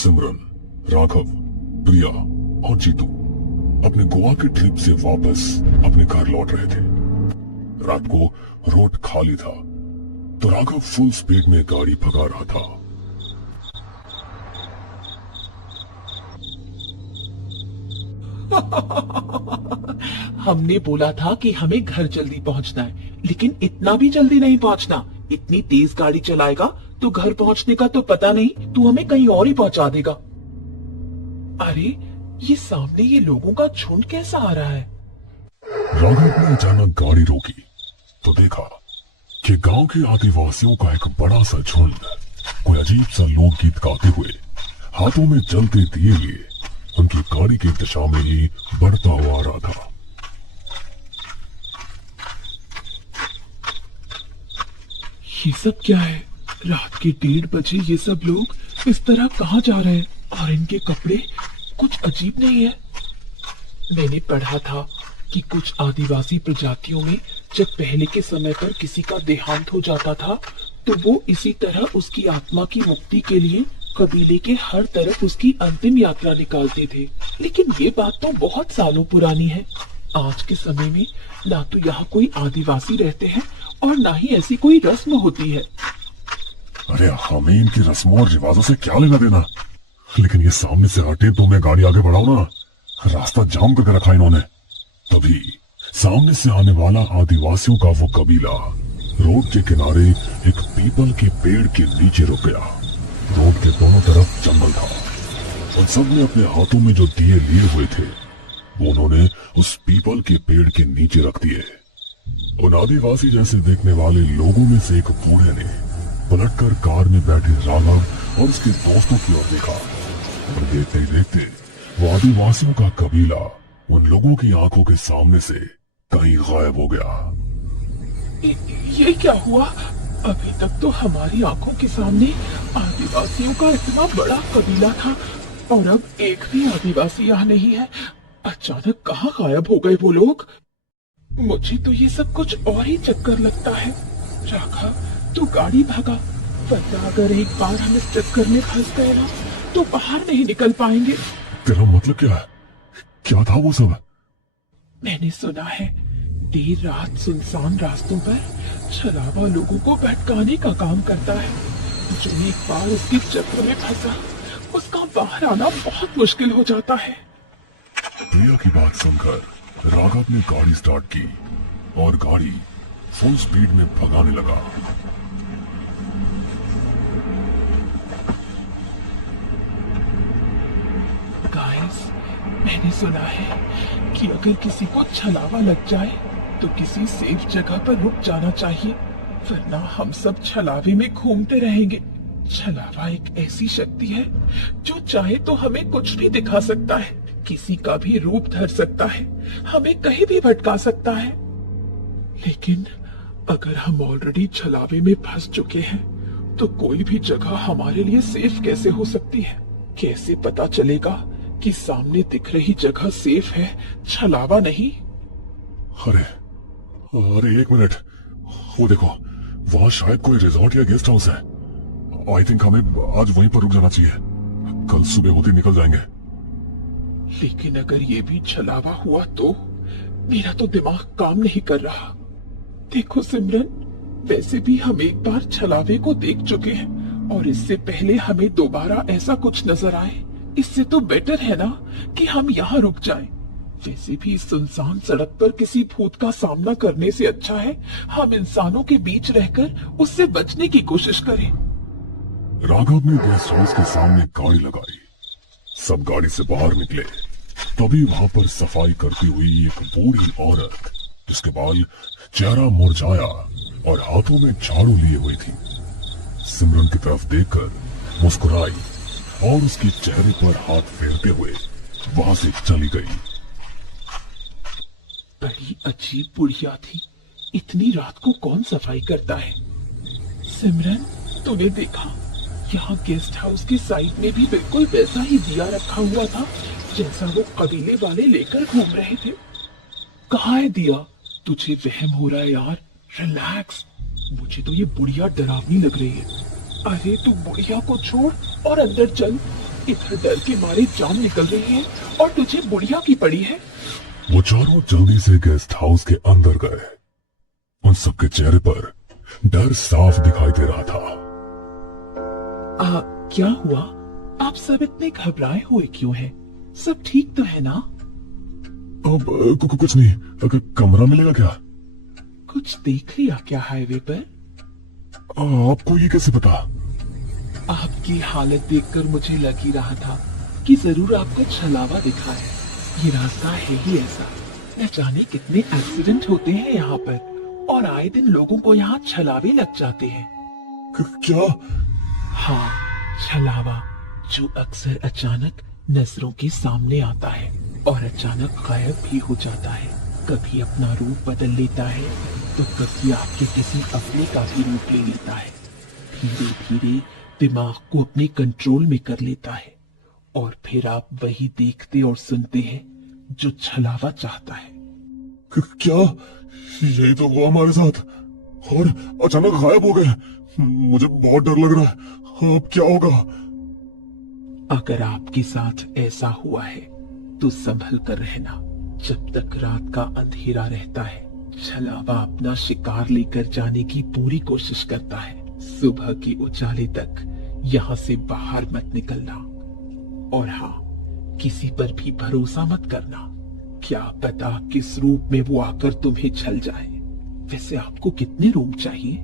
सिमरन, राघव, प्रिया और जीतू अपने गोवा के ट्रिप से वापस अपने घर लौट रहे थे। रात को रोड खाली था तो राघव फुल स्पीड में गाड़ी भगा रहा था। हमने बोला था कि हमें घर जल्दी पहुंचना है, लेकिन इतना भी जल्दी नहीं पहुंचना। इतनी तेज गाड़ी चलाएगा तो घर पहुंचने का तो पता नहीं, तू हमें कहीं और ही पहुंचा देगा। अरे ये सामने ये लोगों का झुंड कैसा आ रहा है? राघव ने अचानक गाड़ी रोकी तो देखा कि गांव के आदिवासियों का एक बड़ा सा झुंड कोई अजीब सा लोकगीत गाते हुए हाथों में जलते दिए लिए उनकी गाड़ी की दिशा में ही बढ़ता हुआ आ रहा था। ये सब क्या है? रात के 1:30 बजे ये सब लोग इस तरह कहाँ जा रहे हैं? और इनके कपड़े कुछ अजीब नहीं है। मैंने पढ़ा था कि कुछ आदिवासी प्रजातियों में जब पहले के समय पर किसी का देहांत हो जाता था तो वो इसी तरह उसकी आत्मा की मुक्ति के लिए कबीले के हर तरफ उसकी अंतिम यात्रा निकालते थे। लेकिन ये बात तो बहुत सालों पुरानी है। आज के समय में ना तो यहाँ कोई आदिवासी रहते हैं और ना ही ऐसी कोई रस्म होती है। अरे हमें इनकी रस्मों और रिवाजों से क्या लेना देना? लेकिन ये सामने से हटे तो मैं गाड़ी आगे बढ़ाऊं ना, रास्ता जाम करके रखा इन्होंने। तभी सामने से आने वाला आदिवासियों का वो कबीला रोड के किनारे एक पीपल के पेड़ के नीचे रुक गया। रोड के दोनों तरफ जंगल था। उन सब ने अपने हाथों में जो दिए लिए हुए थे वो उन्होंने उस पीपल के पेड़ के नीचे रख दिए। उन आदिवासी जैसे देखने वाले लोगों में से एक बूढ़े ने पलटकर कार में बैठे राघव और उसके दोस्तों की ओर देखा और देखते ही देखते वो आदिवासियों का कबीला उन लोगों की आंखों के सामने से कहीं गायब हो गया। ये क्या हुआ? अभी तक तो हमारी आंखों के सामने आदिवासियों का इतना बड़ा कबीला था और अब एक भी आदिवासी यहाँ नहीं है। अचानक कहाँ गायब हो गए वो लोग? मुझे तो ये सब कुछ और ही चक्कर लगता है। राघव तू गाड़ी भगा, वरना अगर एक बार हम इस चक्कर में फंस गए ना तो बाहर नहीं निकल पाएंगे। तेरा मतलब क्या है? क्या था वो सब? मैंने सुना है देर रात सुनसान रास्तों पर छलावा लोगों को भटकाने का काम करता है। जो एक बार उसके चक्र में फंसा उसका बाहर आना बहुत मुश्किल हो जाता है। प्रिया की बात सुनकर राघव ने गाड़ी स्टार्ट की और गाड़ी फुल स्पीड में भगाने लगा। गाइस, मैंने सुना है कि अगर किसी को छलावा लग जाए तो किसी सेफ जगह पर रुक जाना चाहिए, वरना हम सब छलावे में घूमते रहेंगे। छलावा एक ऐसी शक्ति है जो चाहे तो हमें कुछ भी दिखा सकता है, किसी का भी रूप धर सकता है, हमें कहीं भी भटका सकता है। लेकिन अगर हम ऑलरेडी छलावे में फंस चुके हैं तो कोई भी जगह हमारे लिए सेफ कैसे हो सकती है? कैसे पता चलेगा कि सामने दिख रही जगह सेफ है, छलावा नहीं? अरे अरे एक मिनट, वो देखो वहाँ शायद कोई रिजॉर्ट या गेस्ट हाउस है। आई थिंक हमें आज वहीं पर रुक जाना चाहिए, कल सुबह होते निकल जाएंगे। लेकिन अगर ये भी छलावा हुआ तो? मेरा तो दिमाग काम नहीं कर रहा। देखो सिमरन, वैसे भी हम एक बार छलावे को देख चुके हैं और इससे पहले हमें दोबारा ऐसा कुछ नजर आए, इससे तो बेटर है ना कि हम यहाँ रुक जाएं। वैसे भी इस सुनसान सड़क पर किसी भूत का सामना करने से अच्छा है हम इंसानों के बीच रहकर उससे बचने की कोशिश करें। राघव ने गेस्ट हाउस के सामने गाड़ी लगाई। सब गाड़ी से बाहर निकले। तभी वहां पर सफाई करती हुई एक बूढ़ी औरत जिसके बाल चेहरा मुरझाया और हाथों में झाड़ू लिए हुई थी, सिमरन की तरफ देखकर मुस्कुराई और उसके चेहरे पर हाथ फेरते हुए वहां से चली गई। बड़ी अजीब बुढ़िया थी। इतनी रात को कौन सफाई करता है? सिमरन, तूने देखा यहाँ गेस्ट हाउस के साइड में भी बिल्कुल वैसा ही दिया रखा हुआ था जैसा वो कबीले वाले लेकर घूम रहे थे। कहाँ है दिया? तुझे वहम हो रहा है यार, रिलैक्स। मुझे तो ये बुढ़िया डरावनी लग रही है। अरे तू बुढ़िया को छोड़ और अंदर चल। इधर डर के मारे जान निकल रही है और तुझे बुढ़िया की पड़ी है। वो चारों जल्दी से गेस्ट हाउस के अंदर गए। उन सबके चेहरे पर डर साफ दिखाई दे रहा था। क्या हुआ? आप सब इतने घबराए हुए क्यों हैं? सब ठीक तो है ना? अब कुछ नहीं। कमरा मिलेगा क्या? कुछ देख लिया क्या हाईवे पर? आपको ये कैसे पता? आपकी हालत देखकर मुझे लग ही रहा था कि जरूर आपको छलावा दिखा है। ये रास्ता है ही ऐसा। न जाने कितने एक्सीडेंट होते हैं यहाँ पर और आए दिन लोगों को यहाँ छलावे लग जाते हैं। क्या? हाँ, छलावा, जो अक्सर अचानक नजरों के सामने आता है और अचानक गायब भी हो जाता है। कभी अपना रूप बदल लेता है तो कभी आपके किसी अपने का भी रूप ले लेता है। धीरे धीरे दिमाग को अपने कंट्रोल में कर लेता है और फिर आप वही देखते और सुनते हैं जो छलावा चाहता है। क्या? यही तो हुआ हमारे साथ और अचानक गायब हो गए। मुझे बहुत डर लग रहा है। अब क्या होगा? अगर आपके साथ ऐसा हुआ है तो संभल कर रहना। जब तक रात का अंधेरा रहता है छलावा अपना शिकार लेकर जाने की पूरी कोशिश करता है। सुबह के उजाले तक यहाँ से बाहर मत निकलना। और हाँ, किसी पर भी भरोसा मत करना। क्या पता किस रूप में वो आकर तुम्हें छल जाए। वैसे आपको कितने रूम चाहिए?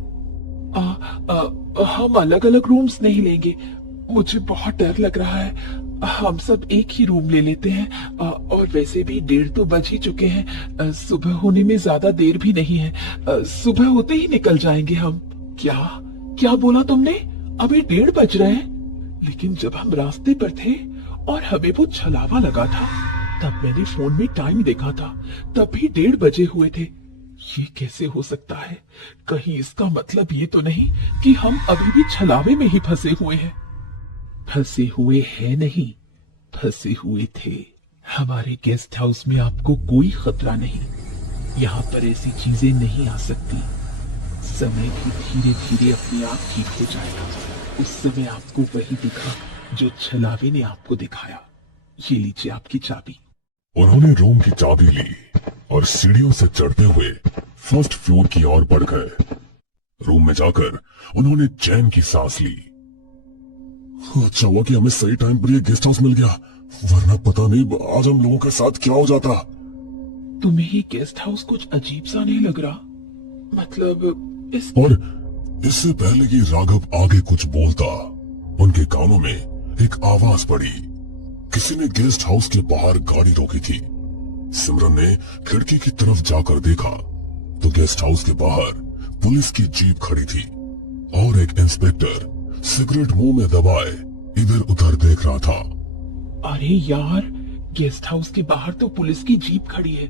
हम अलग अलग रूम्स नहीं लेंगे। मुझे बहुत डर लग रहा है। हम सब एक ही रूम ले लेते हैं। और वैसे भी 1:30 तो बज ही चुके हैं। सुबह होने में ज्यादा देर भी नहीं है। सुबह होते ही निकल जाएंगे हम। क्या क्या बोला तुमने? अभी 1:30 बज रहे हैं? लेकिन जब हम रास्ते पर थे और हमें वो छलावा लगा था तब मैंने फोन में टाइम देखा था, तब भी 1:30 बजे हुए थे। ये कैसे हो सकता है? कहीं इसका मतलब ये तो नहीं कि हम अभी भी छलावे में ही फंसे हुए हैं? फंसे हुए हैं नहीं, फंसे हुए थे। हमारे गेस्ट हाउस में आपको कोई खतरा नहीं। यहाँ पर ऐसी चीजें नहीं आ सकती। समय भी धीरे धीरे अपने आप ठीक हो जाएगा। उस समय आपको वही दिखा जो छलावे ने आपको दिखाया। ये लीजिए आपकी चाबी। उन्होंने रूम की चाबी ली और सीढ़ियों से चढ़ते हुए फर्स्ट फ्लोर की ओर बढ़ गए। रूम में जाकर उन्होंने चैन की सांस ली। अच्छा हुआ कि हमें सही टाइम पर ये गेस्ट हाउस मिल गया, वरना पता नहीं आज हम लोगों के साथ क्या हो जाता। तुम्हें ये गेस्ट हाउस कुछ अजीब सा नहीं लग रहा? मतलब इस और इससे पहले कि राघव आगे कुछ बोलता, उनके कानों में एक आवाज पड़ी। किसी ने गेस्ट हाउस के बाहर गाड़ी रोकी थी। सिमरन ने खिड़की की तरफ जाकर देखा तो गेस्ट हाउस के बाहर पुलिस की जीप खड़ी थी और एक इंस्पेक्टर सिगरेट मुंह में दबाए इधर उधर देख रहा था। अरे यार, गेस्ट हाउस के बाहर तो पुलिस की जीप खड़ी है।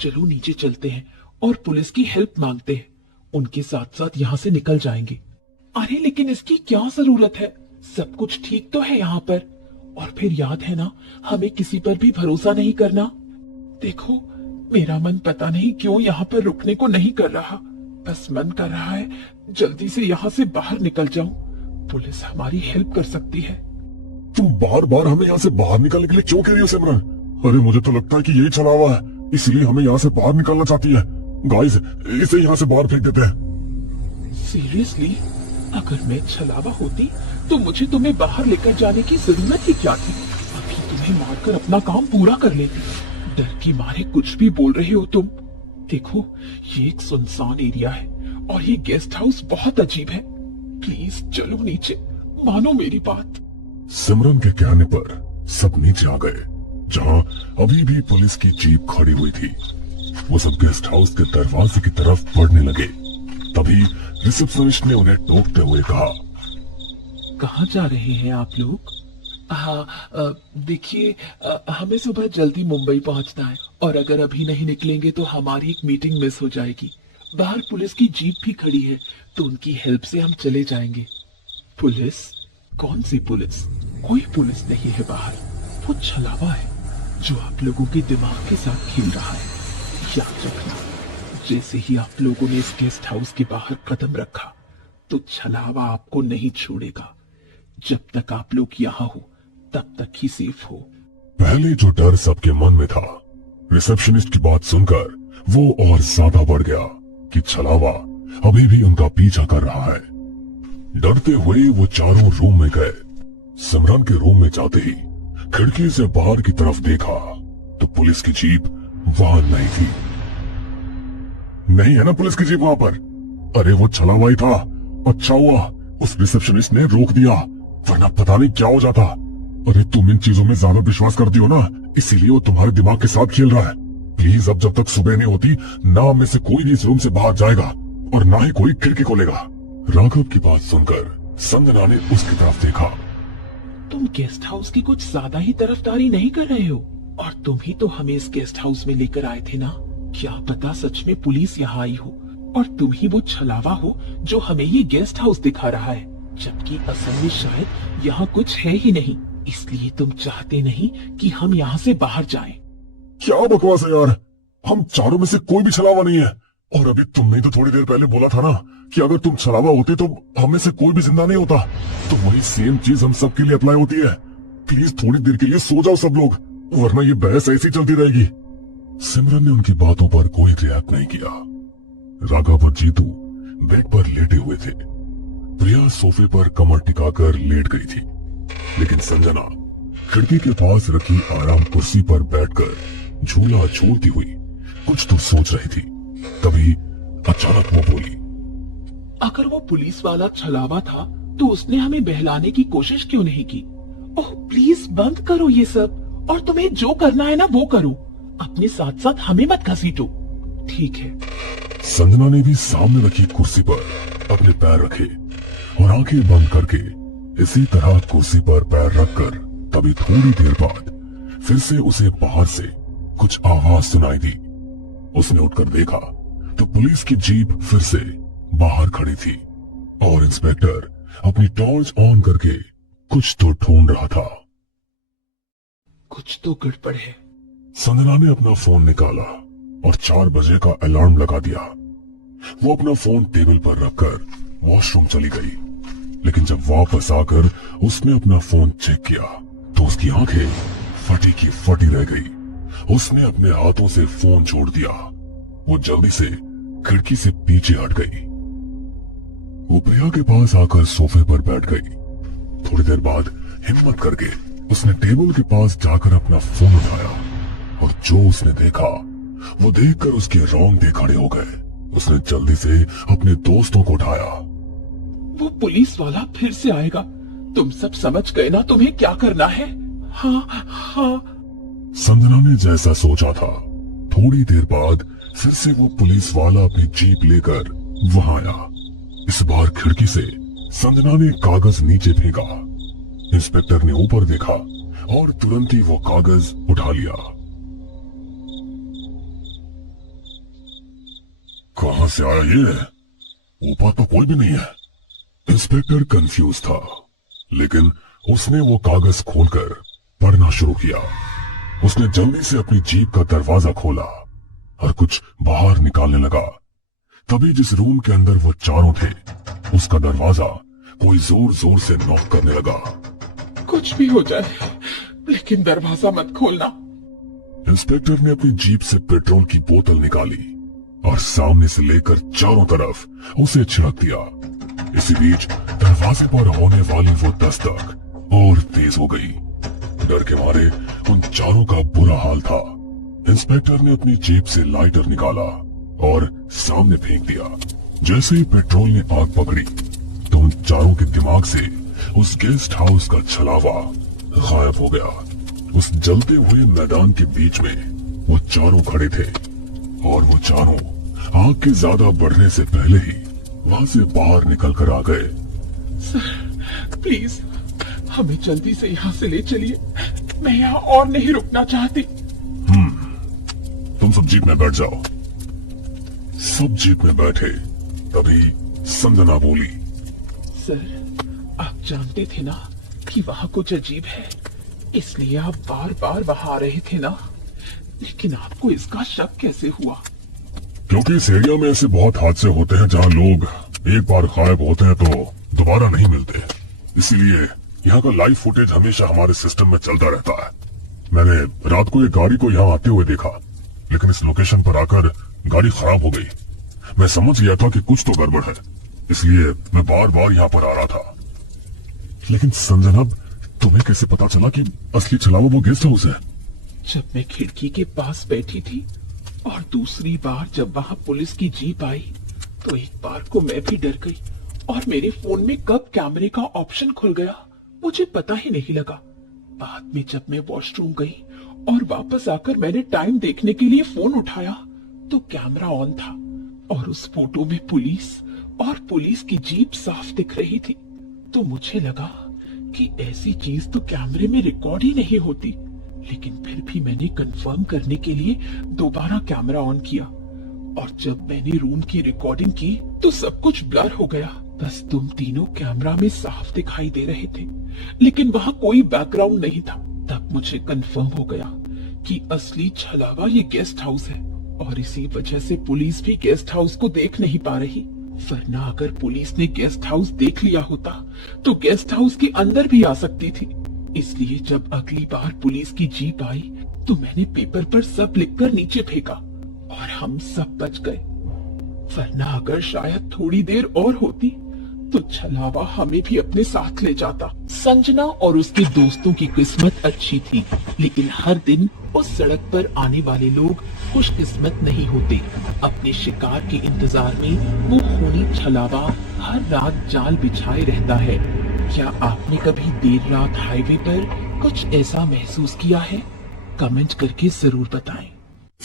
चलो नीचे चलते हैं और पुलिस की हेल्प मांगते हैं। उनके साथ साथ यहाँ से निकल जाएंगे। अरे लेकिन इसकी क्या जरूरत है? सब कुछ ठीक तो है यहाँ पर। और फिर याद है ना, हमें किसी पर भी भरोसा नहीं करना। देखो, मेरा मन पता नहीं क्यों यहाँ पर रुकने को नहीं कर रहा। बस मन कर रहा है जल्दी से यहाँ से बाहर निकल जाऊं। पुलिस हमारी हेल्प कर सकती है। तुम बार बार हमें यहाँ से बाहर निकालने के लिए क्यों कह रही हो सिमरन? अरे मुझे तो लगता है कि यही छलावा है, इसलिए हमें यहाँ से बाहर निकालना चाहती है। गाइस, इसे यहाँ से बाहर फेंक देते हैं। सीरियसली? अगर मैं छलावा होती तो मुझे तुम्हें बाहर लेकर जाने की जरूरत ही क्या थी? अभी तुम्हें मारकर अपना काम पूरा कर लेती। डर की मारे कुछ भी बोल रहे हो तुम। देखो, ये एक सुनसान एरिया है और ये गेस्ट हाउस बहुत अजीब है। प्लीज चलो नीचे, मानो मेरी बात। सिमरन के कहने पर सब नीचे आ गए, जहाँ अभी भी पुलिस की जीप खड़ी हुई थी। वो सब गेस्ट हाउस के दरवाजे की तरफ बढ़ने लगे। तभी रिसेप्शनिस्ट ने उन्हें टोकते हुए कहा, कहाँ जा रहे हैं आप लोग? हाँ, देखिए, हमें सुबह जल्दी मुंबई पहुंचना है और अगर अभी नहीं निकलेंगे तो हमारी एक मीटिंग मिस हो जाएगी। बाहर पुलिस की जीप भी खड़ी है तो उनकी हेल्प से हम चले जाएंगे। पुलिस? कौन सी पुलिस? कोई पुलिस नहीं है बाहर। वो छलावा है जो आप लोगों के दिमाग के साथ खेल रहा है। याद रखना, जैसे ही आप लोगों ने इस गेस्ट हाउस के बाहर कदम रखा तो छलावा आपको नहीं छोड़ेगा। जब तक आप लोग यहाँ हो तब तक ही सेफ हो। पहले जो डर सबके मन में था, रिसेप्शनिस्ट की बात सुनकर वो और ज्यादा बढ़ गया कि छलावा अभी भी उनका पीछा कर रहा है। डरते हुए वो चारों रूम में गए। सिमरन के रूम में जाते ही खिड़की से बाहर की तरफ देखा तो पुलिस की जीप वहां नहीं थी। नहीं है ना पुलिस की जीप वहां पर? अरे वो छलावा ही था। अच्छा हुआ उस रिसेप्शनिस्ट ने रोक दिया, वरना पता नहीं क्या हो जाता। अरे तुम इन चीजों में ज्यादा विश्वास करती हो ना, इसीलिए वो तुम्हारे दिमाग के साथ खेल रहा है। प्लीज अब जब तक सुबह नहीं होती ना में से कोई भी इस रूम से बाहर जाएगा और ना ही कोई खिड़की खोलेगा। राघव की बात सुनकर संजना ने उसकी तरफ देखा। तुम गेस्ट हाउस की कुछ ज्यादा ही तरफदारी नहीं कर रहे हो? और तुम ही तो हमें इस गेस्ट हाउस में लेकर आए थे ना? क्या पता सच में पुलिस यहाँ आई हो और तुम ही वो छलावा हो जो हमें ये गेस्ट हाउस दिखा रहा है, जबकि असल में शायद यहाँ कुछ है ही नहीं, इसलिए तुम चाहते नहीं कि हम यहाँ से बाहर जाएं। क्या बकवास है यार, हम चारों में से कोई भी छलावा नहीं है। और अभी तुमने तो थोड़ी देर पहले बोला था ना कि अगर तुम छलावा होते तो हम में से कोई भी जिंदा नहीं होता। तो वही सेम चीज हम सबके लिए अप्लाई होती है। प्लीज थोड़ी देर के लिए सो जाओ सब लोग, वरना ये बहस ऐसी चलती रहेगी। सिमरन ने उनकी बातों पर कोई रिएक्ट नहीं किया। राघव और जीतू बेड पर लेटे हुए थे। प्रिया सोफे पर कमर टिकाकर लेट गई थी, लेकिन संजना खिड़की के पास रखी आराम कुर्सी पर बैठकर झूला झूलती हुई कुछ तो सोच रही थी। तभी अचानक वो बोली, अगर वो पुलिस वाला छलावा था तो उसने हमें बहलाने की कोशिश क्यों नहीं की? ओह प्लीज बंद करो ये सब, और तुम्हें जो करना है ना वो करो, अपने साथ साथ हमें मत घसीटो, ठीक है? संजना ने भी सामने रखी कुर्सी पर अपने पैर रखे और आंखें बंद करके इसी तरह कुर्सी पर पैर रखकर तभी थोड़ी देर बाद फिर से उसे बाहर से कुछ आवाज सुनाई दी। उसने उठकर देखा तो पुलिस की जीप फिर से बाहर खड़ी थी और इंस्पेक्टर अपनी टॉर्च ऑन करके कुछ तो ढूंढ रहा था। कुछ तो गड़बड़ है। संजना ने अपना फोन निकाला और 4 बजे का अलार्म लगा दिया। वो अपना फोन टेबल पर रखकर वॉशरूम चली गई, लेकिन जब वापस आकर उसने अपना फोन चेक किया तो उसकी आंखें फटी की फटी रह गई। उसने अपने हाथों से फोन छोड़ दिया। वो जल्दी से खिड़की से पीछे हट गई। वो प्रिया के पास आकर सोफे पर बैठ गई। थोड़ी देर बाद हिम्मत करके उसने टेबल के पास जाकर अपना फोन उठाया और जो उसने देखा वो देखकर उसके रोंगटे खड़े हो गए। उसने जल्दी से अपने दोस्तों को उठाया। वो पुलिस वाला फिर से आएगा। तुम सब समझ गए ना तुम्हें क्या करना है? हाँ हाँ। संजना ने जैसा सोचा था, थोड़ी देर बाद फिर से वो पुलिस वाला अपनी जीप लेकर वहां आया। इस बार खिड़की से संजना ने कागज नीचे फेंका। इंस्पेक्टर ने ऊपर देखा और तुरंत ही वो कागज उठा लिया। कहां से आया ये? ऊपर तो कोई भी नहीं है। इंस्पेक्टर कंफ्यूज था, लेकिन उसने वो कागज खोलकर पढ़ना शुरू किया। उसने जल्दी से अपनी जीप का दरवाजा खोला और कुछ बाहर निकालने लगा। तभी जिस रूम के अंदर वो चारों थे, उसका दरवाजा कोई जोर जोर से नॉक करने लगा। कुछ भी हो जाए, लेकिन दरवाजा मत खोलना। इंस्पेक्टर ने अपनी जीप से पेट्रोल की बोतल निकाली और सामने से लेकर चारों तरफ उसे छिड़क दिया। इसी बीच दरवाजे पर होने वाली वो दस्तक और तेज हो गई। डर के मारे उन चारों का बुरा हाल था। इंस्पेक्टर ने अपनी जेब से लाइटर निकाला और सामने फेंक दिया। जैसे ही पेट्रोल ने आग पकड़ी तो उन चारों के दिमाग से उस गेस्ट हाउस का छलावा गायब हो गया। उस जलते हुए मैदान के बीच में वो चारों खड़े थे और वो चारों आग के ज्यादा बढ़ने से पहले ही वहां से बाहर निकल कर आ गए। सर प्लीज हमें जल्दी से यहाँ से ले चलिए, मैं यहाँ और नहीं रुकना चाहती। तुम सब जीप में बैठ जाओ। सब जीप में बैठे तभी संजना बोली, सर आप जानते थे ना कि वहाँ कुछ अजीब है, इसलिए आप बार बार वहाँ आ रहे थे ना, लेकिन आपको इसका शक कैसे हुआ? क्योंकि इस एरिया में ऐसे बहुत हादसे होते हैं जहाँ लोग एक बार गायब होते हैं तो दोबारा नहीं मिलते, इसीलिए यहाँ का लाइव फुटेज हमेशा हमारे सिस्टम में चलता रहता है। मैंने रात को एक गाड़ी को यहाँ आते हुए देखा, लेकिन इस लोकेशन पर आकर गाड़ी खराब हो गई। मैं समझ गया था कि कुछ तो गड़बड़ है, इसलिए मैं बार बार यहाँ पर आ रहा था। लेकिन संजना, तुम्हें कैसे पता चला कि असली छलावा वो गेस्ट हाउस है? जब मैं खिड़की के पास बैठी थी और दूसरी बार जब वहां पुलिस की जीप आई तो एक बार को मैं भी डर गई और मेरे फोन में कब कैमरे का ऑप्शन खुल गया मुझे पता ही नहीं लगा। बाद में जब मैं वॉशरूम गई और वापस आकर मैंने टाइम देखने के लिए फोन उठाया तो कैमरा ऑन था और उस फोटो में पुलिस और पुलिस की जीप साफ दिख रही थी। तो मुझे लगा कि ऐसी चीज तो कैमरे में रिकॉर्ड ही नहीं होती, लेकिन फिर भी मैंने कंफर्म करने के लिए दोबारा कैमरा ऑन किया और जब मैंने रूम की रिकॉर्डिंग की तो सब कुछ ब्लर हो गया। बस तुम तीनों कैमरा में साफ दिखाई दे रहे थे, लेकिन वहां कोई बैकग्राउंड नहीं था। तब मुझे कंफर्म हो गया कि असली छलावा ये गेस्ट हाउस है और इसी वजह से पुलिस भी गेस्ट हाउस को देख नहीं पा रही। वरना अगर पुलिस ने गेस्ट हाउस देख लिया होता तो गेस्ट हाउस के अंदर भी आ सकती थी। इसलिए जब अगली बार पुलिस की जीप आई तो मैंने पेपर पर सब लिखकर नीचे फेंका और हम सब बच गए। वरना अगर शायद थोड़ी देर और होती तो छलावा हमें भी अपने साथ ले जाता। संजना और उसके दोस्तों की किस्मत अच्छी थी, लेकिन हर दिन उस सड़क पर आने वाले लोग खुशकिस्मत नहीं होते। अपने शिकार के इंतजार में वो खूनी छलावा हर रात जाल बिछाए रहता है। क्या आपने कभी देर रात हाईवे पर कुछ ऐसा महसूस किया है? कमेंट करके जरूर बताएं।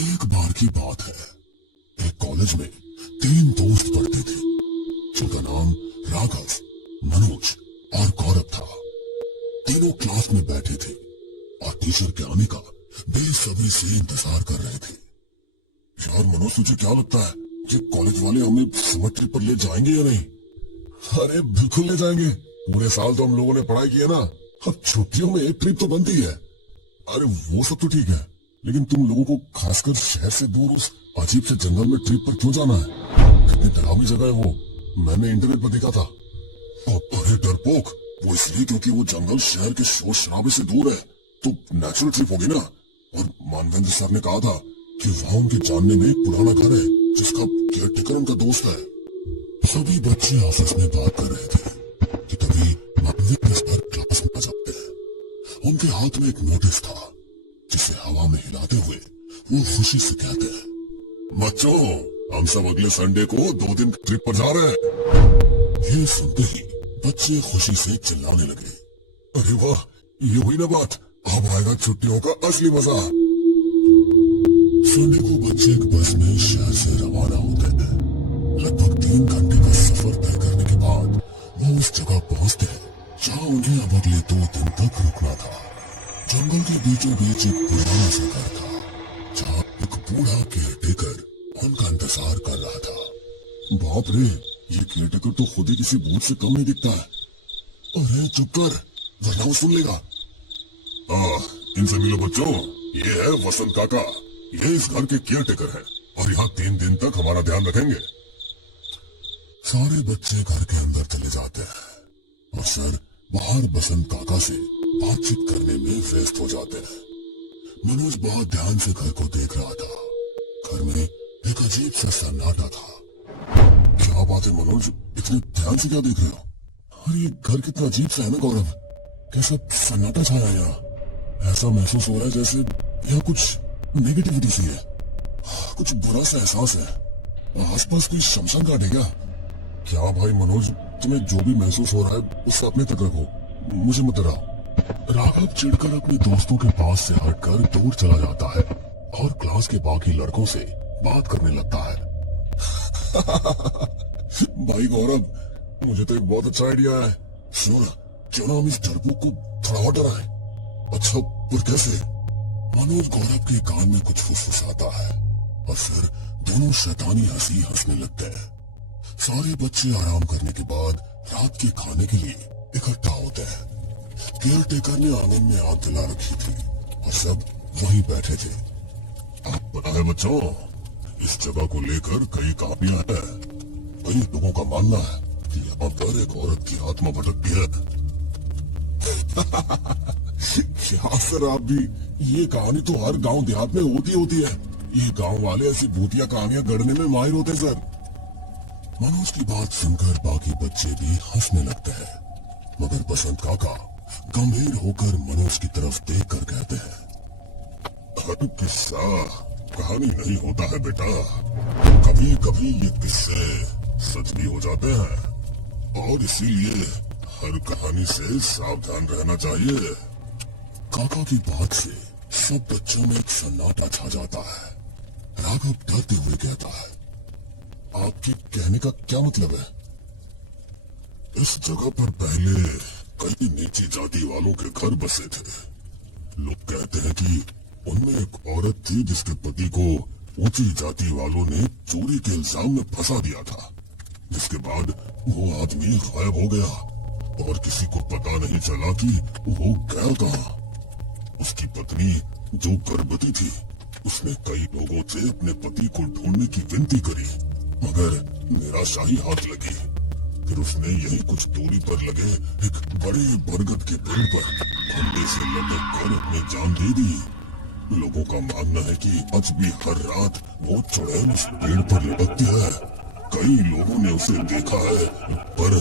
एक बार की बात है, एक कॉलेज में 3 दोस्त पढ़ते थे जिनका नाम राघव, मनोज और गौरव था। तीनों क्लास में बैठे थे और टीचर के आने का बेसब्री से इंतजार कर रहे थे। यार मनोज, तुझे क्या लगता है कि कॉलेज वाले हमें समर ट्रिप पर ले जाएंगे या नहीं? अरे बिल्कुल ले जाएंगे। पूरे साल तो हम लोगों ने पढ़ाई की है ना, अब छुट्टियों में एक ट्रिप तो बनती है। अरे वो सब तो ठीक है, लेकिन तुम लोगों को खासकर शहर से दूर उस अजीब से जंगल में ट्रिप पर क्यों जाना है? कितनी डरावनी जगह है वो, मैंने इंटरनेट पर देखा था। अरे डरपोक, वो इसलिए क्योंकि वो जंगल शहर के शोर शराबे से दूर है, तो नेचुरल ट्रिप होगी ना। और मानवेंद्र सर ने कहा था कि वहाँ उनके जानने में एक पुराना घर है जिसका केयरटेकर उनका दोस्त है। सभी बच्चे आपस में बात कर रहे थे कि तभी मानवेंद्र सर क्लास में आ जाते हैं। उनके हाथ में एक नोटिस था जिसे हवा में हिलाते हुए वो खुशी से कहते हैं, बच्चों हम सब अगले संडे को 2 दिन ट्रिप पर जा रहे हैं। ये सुनते ही बच्चे खुशी से चिल्लाने लगे। अरे वाह, ये हुई ना बात, अब आएगा छुट्टियों का असली मजा। संडे को बच्चे एक बस में शहर से रवाना होते हैं। लगभग 3 घंटे का सफर तय करने के बाद वो उस जगह पहुंचते हैं जहाँ उन्हें अब अगले 2 दिन तक रुकना था। जंगल के बीचों बीच एक पुराना सा घर था जहाँ एक बूढ़ा केयरटेकर उनका इंतजार कर रहा था। बाप रे, ये केयरटेकर तो खुद ही किसी भूत से कम नहीं दिखता है। अरे चुप कर, वरना वो सुन लेगा। इनसे मिलो बच्चों, ये है वसंत काका, ये इस घर के केयरटेकर है और यहाँ 3 दिन तक हमारा ध्यान रखेंगे। सारे बच्चे घर के अंदर चले जाते हैं और सर बाहर बसंत काका से बातचीत करने में व्यस्त हो जाते हैं। मनोज बहुत ध्यान से घर को देख रहा था। घर में एक अजीब सा सन्नाटा था। क्या बात है मनोज, इतने ध्यान से क्या देख रहे हो? अरे घर कितना अजीब सा है ना गौरव, कैसा सन्नाटा छाया है यहाँ। ऐसा महसूस हो रहा है जैसे यहाँ कुछ नेगेटिविटी सी है, कुछ बुरा सा एहसास है। आसपास कोई शमशान घाट है क्या? क्या भाई मनोज, तुम्हें जो भी महसूस हो रहा है उससे अपने तक रखो, मुझे मत डराओ। राघव चिढ़कर अपने दोस्तों के पास से हटकर दूर चला जाता है और क्लास के बाकी लड़कों से बात करने लगता है। भाई गौरव, मुझे तो एक बहुत अच्छा आइडिया है। सुनो ना, क्यों ना हम इस डरपोक को थोड़ा और डराएं? अच्छा, पर कैसे? मनोज गौरव के कान में कुछ फुसफुसाता है और फिर दोनों शैतानी हंसी हंसने लगते हैं। सारे बच्चे आराम करने के बाद रात के खाने के लिए इकट्ठा होते हैं। केयरटेकर ने आंगन में आग जला रखी थी और सब वहीं बैठे थे। आप पता है बच्चों, इस जगह को लेकर कई कहानियां हैं। कई लोगों का मानना है कि यहाँ पर एक औरत की आत्मा भटकती है। क्या सर आप भी, ये कहानी तो हर गांव देहात में होती है। ये गांव वाले ऐसी भूतिया कहानियां गढ़ने में माहिर होते हैं सर। मनोज की बात सुनकर बाकी बच्चे भी हंसने लगते हैं, मगर बसंत काका गंभीर होकर मनोज की तरफ देख कर कहते हैं, हर किस्सा कहानी नहीं होता है बेटा, कभी कभी ये किस्से सच भी हो जाते हैं, और इसीलिए हर कहानी से सावधान रहना चाहिए। काका की बात से सब बच्चों में एक सन्नाटा छा जाता है। राघव डरते हुए कहता है, आपके कहने का क्या मतलब है? इस जगह पर पहले कई नीची जाति वालों के घर बसे थे। लोग कहते हैं कि उनमें एक औरत थी जिसके पति को ऊंची जाति वालों ने चोरी के इल्जाम में फंसा दिया था, जिसके बाद वो आदमी गायब हो गया और किसी को पता नहीं चला कि वो गया कहाँ। उसकी पत्नी जो गर्भवती थी, उसने कई लोगों से अपने पति को ढूंढने की विनती करी, मगर निराशा ही हाथ लगी। फिर उसने यही कुछ दूरी पर लगे एक बड़े बरगद के पेड़ पर फंदे से लटक कर अपनी जान दे दी। लोगों का मानना है कि आज भी हर रात वो चुड़ैल उस पेड़ पर लटकती है। कई लोगों ने उसे देखा है, पर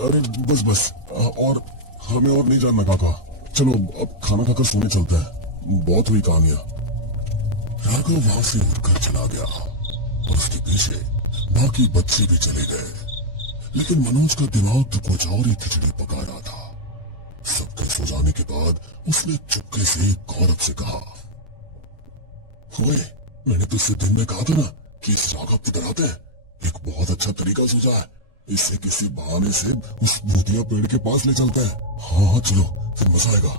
अरे बस और हमें और नहीं जानना काका, चलो अब खाना खाकर सोने चलते हैं, बहुत हुई कहानियां। राघव वहां से उठकर चला गया और उसके पीछे बाकी बच्चे भी चले गए, लेकिन मनोज का दिमाग तो कुछ और ही खिचड़ी पका रहा था। सबके सो जाने के बाद उसने चुपके से गौरव से कहा, ओए, मैंने तुझसे दिन में कहा था ना कि इस राघव को डराते हैं। एक बहुत अच्छा तरीका सोचा है, इससे किसी बहाने से उस भूतिया पेड़ के पास ले चलते हैं। हाँ चलो, फिर मजा आएगा।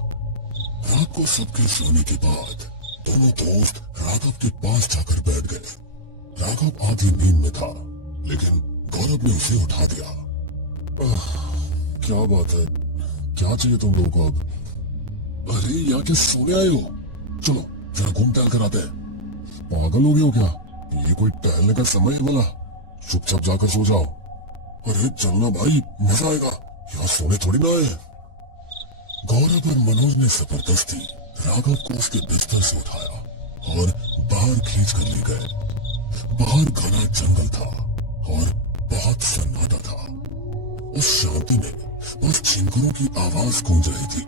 रात को सबके सोने के बाद दोनों दोस्त राघव के पास जाकर बैठ गए। राघव आधी नींद में था, लेकिन गौरव ने उसे उठा दिया। क्या बात है, क्या चाहिए तुम लोगों को अब? अरे यहाँ के सोने आए हो? चलो जरा घूम टहल कर आते हैं। पागल हो गए हो क्या? ये कोई टहलने का समय है भला? चुपचाप जाकर सो जाओ। अरे चलना भाई, मजा आएगा, यहाँ सोने थोड़ी ना आए। गौरव और मनोज ने जबरदस्ती राघव को उसके बिस्तर से उठाया और बाहर खींच कर ले गए। बाहर घना जंगल था और बहुत सन्नाटा था। उस शांति में बस छिनकरों की आवाज गूंज रही थी।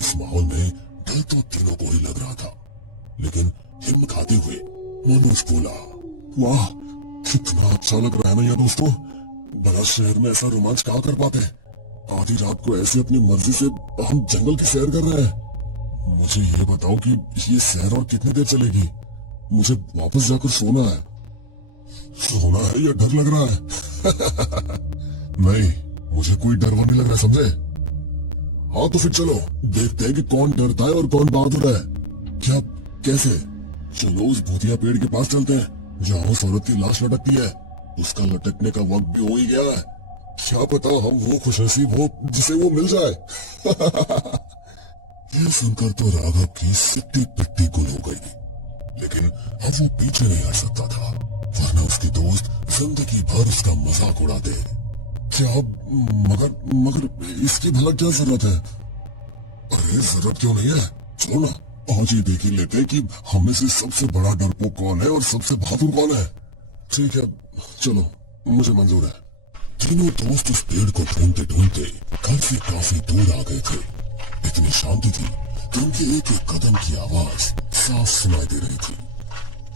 इस माहौल में डर तो तीनों को ही लग रहा था, लेकिन हिम्मत खाते हुए मनोज बोला, वाह, कितना अच्छा लग रहा है ना यार दोस्तों। बड़ा शहर में ऐसा रोमांच कहाँ कर पाते हैं। आधी रात को ऐसे अपनी मर्जी से हम जंगल की सैर कर रहे हैं। मुझे ये बताओ कि ये सैर और कितनी देर चलेगी? मुझे वापस जाकर सोना है। सोना है या डर लग रहा है? नहीं, मुझे कोई डर नहीं लग रहा, समझे? हाँ तो फिर चलो देखते हैं कि कौन डरता है और कौन बहादुर है। क्या, कैसे? चलो उस भूतिया पेड़ के पास चलते हैं जहाँ उस औरत की लाश लटकती है। उसका लटकने का वक्त भी हो ही गया है। क्या पता हम वो खुशनसीब हो जिसे वो मिल जाए। ये सुनकर तो राघव की सिट्टी पिट्टी गुल हो गई, लेकिन अब वो पीछे नहीं हट सकता था, वरना उसके दोस्त जिंदगी भर उसका मजाक उड़ाते। क्या मगर इसकी भला क्या जरूरत है? अरे जरूरत क्यों नहीं है, चलो ना आज ही देख ही लेते हैं कि हमें से सबसे बड़ा डरपोक कौन है और सबसे बहादुर कौन है। ठीक है चलो, मुझे मंजूर है। तीनों दोस्त उस पेड़ को ढूंढते ढूंढते घर से काफी दूर आ गए थे। इतनी शांति थी कि उनके एक एक कदम की आवाज साफ सुनाई दे रही थी।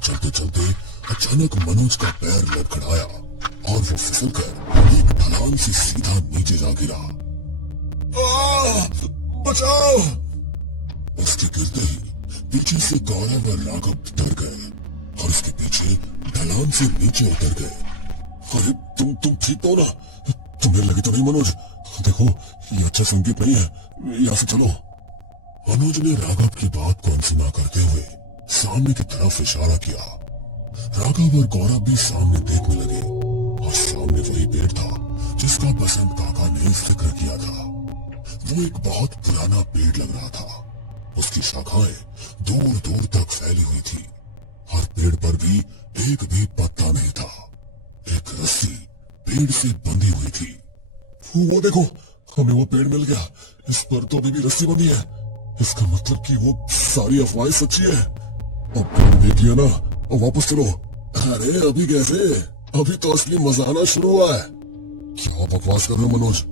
चलते चलते अचानक मनोज का पैर लड़खड़ाया और वो फिसलकर एक ढलान से सीधा नीचे जा गिरा। बचाओ! उसके गिरते ही पीछे से गौरव और राघव डर गए और उसके पीछे ढलान से नीचे उतर गए। अरे तुम ठीक हो ना? तुम्हें लगे तो नहीं मनोज? देखो ये अच्छा संकेत नहीं है, यहाँ से चलो। मनोज ने राघव की बात को अनसुना करते हुए सामने की तरफ इशारा किया। राघव और गौरव भी सामने देखने लगे और सामने वही पेड़ था जिसका बसंत काका ने जिक्र किया था। वो एक बहुत पुराना पेड़ लग रहा था। उसकी शाखाएं दूर दूर तक फैली हुई थी और पेड़ पर भी एक भी पत्ता नहीं था। एक रस्सी पेड़ से बंधी हुई थी। वो देखो, हमें वो पेड़ मिल गया। इस पर तो अभी भी रस्सी बंधी है। इसका मतलब कि वो सारी अफवाहें सच्ची है। अब पेड़ देख लिया ना, अब वापस चलो। अरे अभी कैसे, अभी तो असली मजा आना शुरू हुआ है। क्या बकवास कर रहे हो मनोज?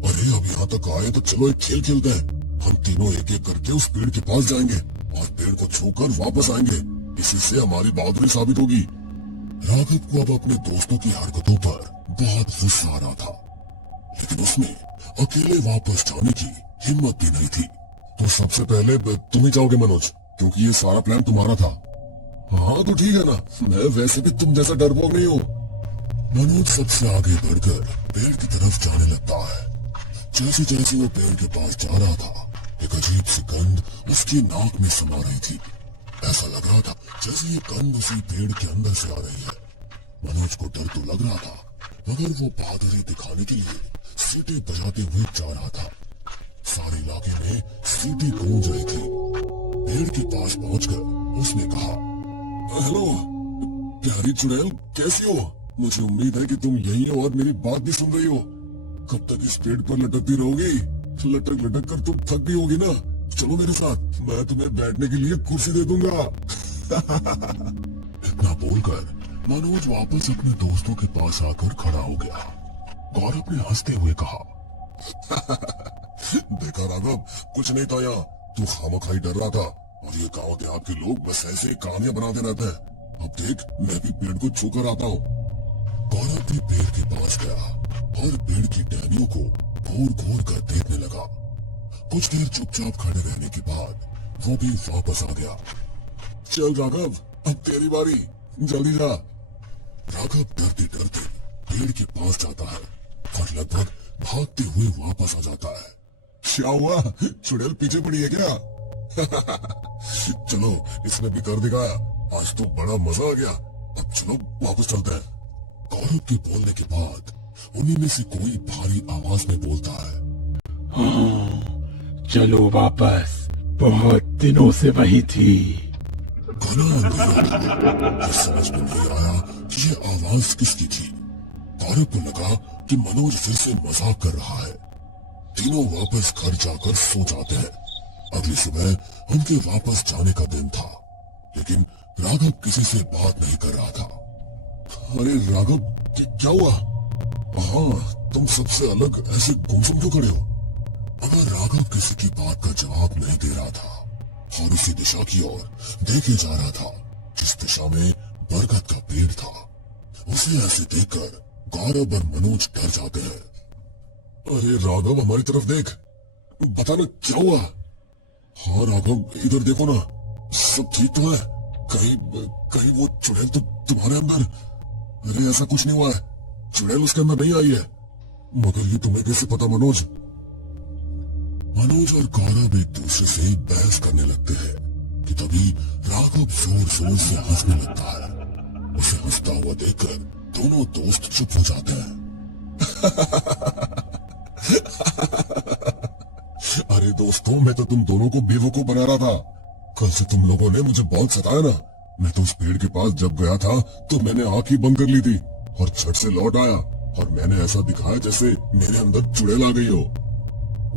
अरे अब यहाँ तक आए तो चलो एक खेल खेलते हैं। हम तीनों एक एक करके उस पेड़ के पास जाएंगे और पेड़ को छूकर वापस आएंगे। इसी से हमारी बहादुरी साबित होगी। राघव को अब अपने दोस्तों की हरकतों पर बहुत गुस्सा आ रहा था, लेकिन उसमें अकेले वापस जाने की हिम्मत भी नहीं थी। तो सबसे पहले तुम ही जाओगे मनोज, क्योंकि ये सारा प्लान तुम्हारा था। हाँ तो ठीक है ना, मैं वैसे भी तुम जैसा डरपोक नहीं हूँ। मनोज सबसे आगे बढ़कर पेड़ की तरफ जाने लगता है। जैसे जैसे वो पेड़ के पास जा रहा था, एक अजीब सी गंध उसकी नाक में समा रही थी। ऐसा लग रहा था जैसे ये गंध उसी पेड़ के अंदर से आ रही है। मनोज को डर तो लग रहा था, मगर वो बहादुरी दिखाने के लिए सीटी बजाते हुए जा रहा था। सारे इलाके में सीटी गूंज रही थी। पेड़ के पास पहुंचकर उसने कहा, हेलो प्यारी चुड़ैल, कैसी हो? मुझे उम्मीद है कि तुम यही हो और मेरी बात भी सुन रही हो। कब तक इस पेड़ पर लटकती रहोगी? लटक लटक कर तुम थक गई होगी ना। चलो मेरे साथ, मैं तुम्हें बैठने के लिए कुर्सी दे दूंगा। इतना बोलकर मनोज वापस अपने दोस्तों के पास आकर खड़ा हो गया। गौरव ने हंसते हुए कहा, देखा राघव, कुछ नहीं था यहाँ, तू खामखाई डर रहा था और ये गांव देहात के लोग बस ऐसे कहानियां बनाते रहते हैं। अब देख, मैं भी पेड़ को छूकर आता हूँ। गौरव भी पेड़ के पास गया और पेड़ की टहनियों को घूर घूर कर देखने लगा। कुछ देर चुपचाप खड़े रहने के बाद वो भी वापस आ गया। चल राघव, अब तेरी बारी, जल्दी जा। राघव डरते डरते पेड़ के पास जाता है और लगभग भागते हुए वापस आ जाता है। क्या हुआ, चुड़ैल पीछे पड़ी है क्या? चलो, इसने भी कर दिखाया। आज तो बड़ा मजा आ गया। अब चलो वापस चलते हैं। गौरव के बोलने के बाद उन्हीं में से कोई भारी आवाज में बोलता है, हाँ, चलो वापस, बहुत दिनों से वही थी। घना अंधेरा था। ये समझ में नहीं आया कि ये आवाज किसकी थी। गौरव को लगा कि मनोज फिर से मजाक कर रहा है। तीनों वापस घर जाकर सो जाते हैं। अगली सुबह उनके वापस जाने का दिन था, लेकिन राघव किसी से बात नहीं कर रहा था। अरे राघव, क्या हुआ? हाँ, तुम सबसे अलग ऐसे गुमसुम क्यों खड़े हो? मगर राघव किसी की बात का जवाब नहीं दे रहा था और उसी दिशा की ओर देखे जा रहा था जिस दिशा में बरगद का पेड़ था। उसे ऐसे देखकर गौरव और मनोज डर जाते हैं। अरे राघव, हमारी तरफ देख, बताना क्या हुआ? हाँ राघव, इधर देखो ना, सब ठीक तो है? कहीं कहीं वो चुड़ैल तो तुम्हारे अंदर? अरे ऐसा कुछ नहीं हुआ है, चुड़ैल उसके अंदर नहीं आई है। मगर ये तुम्हें कैसे पता मनोज? मनोज और गौरव एक दूसरे से बहस करने लगते हैं कि तभी राघव जोर जोर से हंसने लगता है। उसे हंसता हुआ देखकर दोनों दोस्त चुप हो जाते हैं। अरे दोस्तों, मैं तो तुम दोनों को बेवकूफ बना रहा था। कल से तुम लोगों ने मुझे बहुत सताया ना। मैं तो उस पेड़ के पास जब गया था तो मैंने आंख ही बंद कर ली थी और झट से लौट आया और मैंने ऐसा दिखाया जैसे मेरे अंदर चुड़ैल आ गई हो।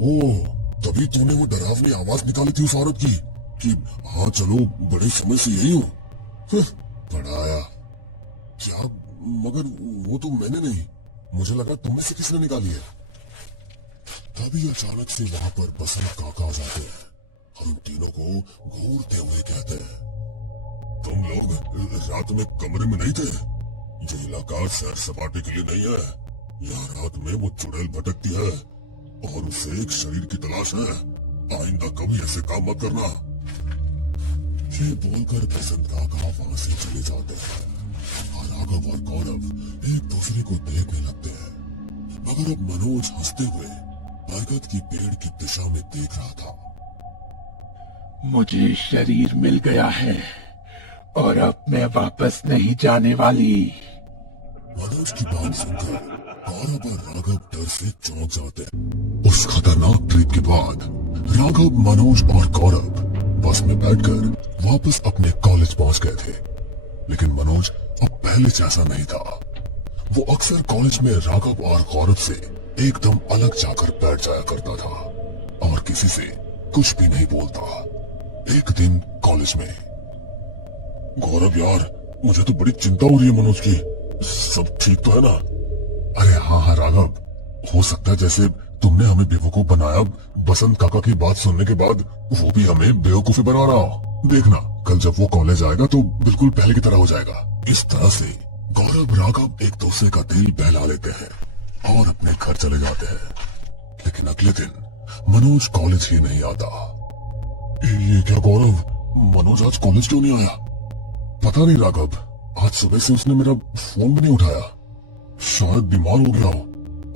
ओह, तभी तूने वो डरावनी आवाज निकाली थी उस औरत की कि हाँ चलो, बड़े समय से यही हूँ। बड़ा आया क्या? मगर वो तो मैंने नहीं, मुझे लगा तुम में से किसने निकाली है। तभी अचानक से वहां पर बसंत काका आ जाते हैं और उन तीनों को घूरते हुए कहते हैं, तुम लोग रात में कमरे में नहीं थे? ये इलाका सैर सपाटे के लिए नहीं है। यहाँ रात में वो चुड़ैल भटकती है और उसे एक शरीर की तलाश है। आइंदा कभी ऐसे काम मत करना। ये बोलकर बसंत काका वहां से चले जाते हैं और राघव और गौरव एक दूसरे को देखने लगते हैं। मगर अब मनोज हंसते हुए बरगद की पेड़ की दिशा में देख रहा था। मुझे शरीर मिल गया है और अब मैं वापस नहीं जाने वाली। मनोज की बात सुनकर गौरव और राघव डर से चौंक जाते हैं। उस खतरनाक ट्रिप के बाद राघव, मनोज और गौरव बस में बैठकर वापस अपने कॉलेज पहुंच गए थे। लेकिन मनोज अब पहले जैसा नहीं था। वो अक्सर कॉलेज में राघव और गौरव से एकदम अलग जाकर बैठ जाया करता था और किसी से कुछ भी नहीं बोलता। एक दिन कॉलेज में, गौरव यार, मुझे तो बड़ी चिंता हो रही है मनोज की। सब ठीक तो है ना? अरे हाँ राघव, हो सकता है जैसे तुमने हमें बेवकूफ बनाया, बसंत काका की बात सुनने के बाद वो भी हमें बेवकूफी बना रहा हो। देखना कल जब वो कॉलेज आएगा तो बिल्कुल पहले की तरह हो जाएगा। इस तरह से गौरव राघव एक दूसरे का दिल बहला लेते हैं और अपने घर चले जाते हैं। लेकिन अगले दिन मनोज कॉलेज ही नहीं आता। ये क्या गौरव, मनोज आज कॉलेज क्यों नहीं आया? पता नहीं राघव, आज सुबह से उसने मेरा फोन भी नहीं उठाया। शायद बीमार हो गया हो,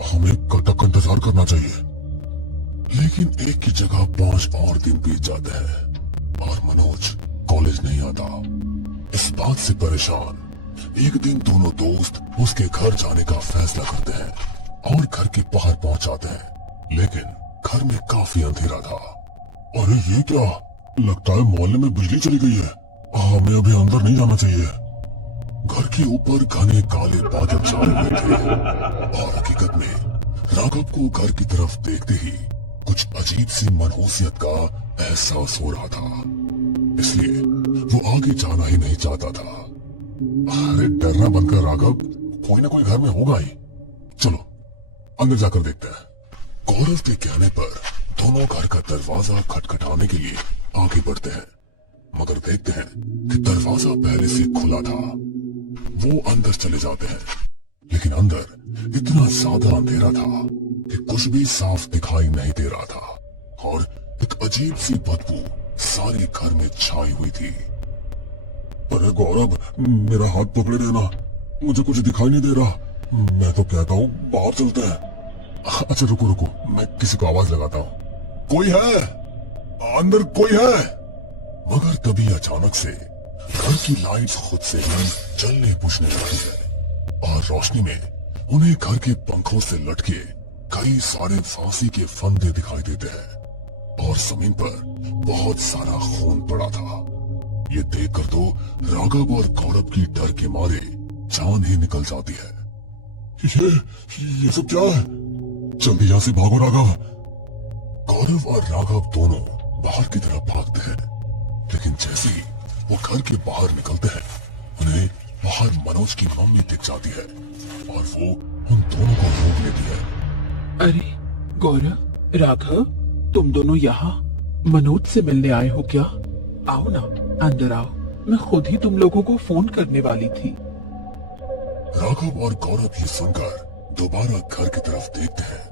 हमें कल तक का इंतजार करना चाहिए। लेकिन एक की जगह 5 और दिन बीत जाते हैं और मनोज कॉलेज नहीं आता। इस बात से परेशान एक दिन दोनों दोस्त उसके घर जाने का फैसला करते हैं और घर के बाहर पहुंच जाते हैं। लेकिन घर में काफी अंधेरा था। अरे ये क्या, लगता है मोहल्ले में बिजली चली गई है। हमें अभी अंदर नहीं जाना चाहिए। घर के ऊपर घने काले बादल छाए हुए थे और हकीकत में राघव को घर की तरफ देखते ही कुछ अजीब सी मनहूसियत का एहसास हो रहा था, इसलिए वो आगे जाना ही नहीं चाहता था। अरे डरना बंद कर राघव, कोई ना कोई घर में होगा ही। चलो अंदर जाकर देखते हैं। गौरव के कहने पर दोनों घर का दरवाजा खटखटाने के लिए आगे बढ़ते हैं, मगर देखते हैं कि दरवाजा पहले से खुला था। वो अंदर चले जाते हैं, लेकिन अंदर इतना ज्यादा अंधेरा था कि कुछ भी साफ दिखाई नहीं दे रहा था और एक अजीब सी बदबू सारे घर में छाई हुई थी। अरे गौरव, मेरा हाथ पकड़े देना, मुझे कुछ दिखाई नहीं दे रहा। मैं तो कहता हूँ बाहर चलते हैं। अच्छा रुको रुको, मैं किसी को आवाज लगाता हूँ। कोई है अंदर, कोई है? मगर तभी अचानक से घर की लाइट्स खुद से ही जलने बुझने लगती है और रोशनी में उन्हें घर के पंखों से लटके कई सारे फांसी के फंदे दिखाई देते हैं और जमीन पर बहुत सारा खून पड़ा था। ये देखकर तो राघव और गौरव की डर के मारे जान ही निकल जाती है। ये सब क्या है? जल्दी यहां से भागो राघव। गौरव और राघव दोनों बाहर की तरफ भागते हैं, लेकिन जैसे ही वो घर के बाहर निकलते हैं उन्हें बाहर मनोज की मम्मी दिख जाती है और वो उन दोनों को रोक लेती है। अरे गौरव, राघव, तुम दोनों यहाँ मनोज से मिलने आए हो क्या? आओ ना, अंदर आओ, मैं खुद ही तुम लोगों को फोन करने वाली थी। राघव और गौरव ये सुनकर दोबारा घर की तरफ देखते हैं